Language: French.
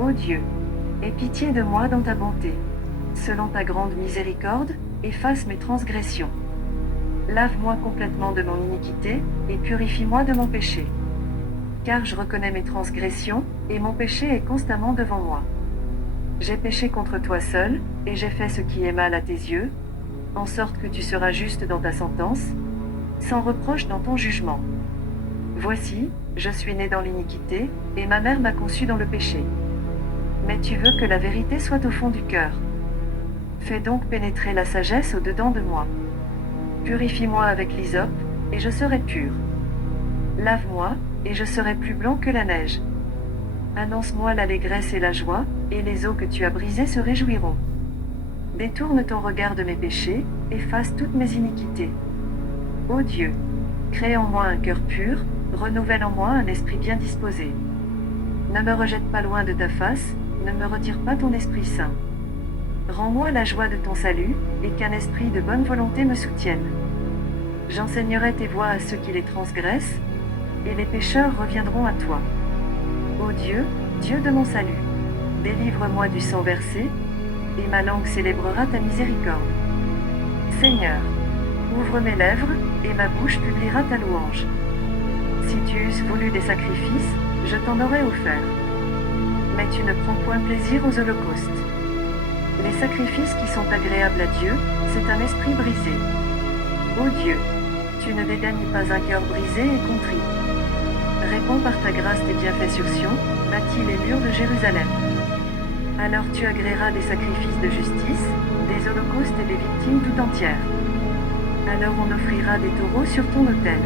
Ô Dieu, aie pitié de moi dans ta bonté. Selon ta grande miséricorde, efface mes transgressions. Lave-moi complètement de mon iniquité, et purifie-moi de mon péché. Car je reconnais mes transgressions, et mon péché est constamment devant moi. J'ai péché contre toi seul, et j'ai fait ce qui est mal à tes yeux, en sorte que tu seras juste dans ta sentence, sans reproche dans ton jugement. Voici, je suis né dans l'iniquité, et ma mère m'a conçu dans le péché. Mais tu veux que la vérité soit au fond du cœur. Fais donc pénétrer la sagesse au-dedans de moi. Purifie-moi avec l'hysope, et je serai pur. Lave-moi, et je serai plus blanc que la neige. Annonce-moi l'allégresse et la joie, et les eaux que tu as brisées se réjouiront. Détourne ton regard de mes péchés, efface toutes mes iniquités. Ô Dieu, crée en moi un cœur pur, renouvelle en moi un esprit bien disposé. Ne me rejette pas loin de ta face, ne me retire pas ton Esprit Saint. Rends-moi la joie de ton salut, et qu'un esprit de bonne volonté me soutienne. J'enseignerai tes voies à ceux qui les transgressent, et les pécheurs reviendront à toi. Ô Dieu, Dieu de mon salut, délivre-moi du sang versé, et ma langue célébrera ta miséricorde. Seigneur, ouvre mes lèvres, et ma bouche publiera ta louange. Si tu eusses voulu des sacrifices, je t'en aurais offert. Mais tu ne prends point plaisir aux holocaustes. Les sacrifices qui sont agréables à Dieu, c'est un esprit brisé. Ô Dieu, tu ne dédaignes pas un cœur brisé et contrit. Réponds par ta grâce tes bienfaits sur Sion, bâtis les murs de Jérusalem. Alors tu agréeras des sacrifices de justice, des holocaustes et des victimes tout entières. Alors on offrira des taureaux sur ton autel.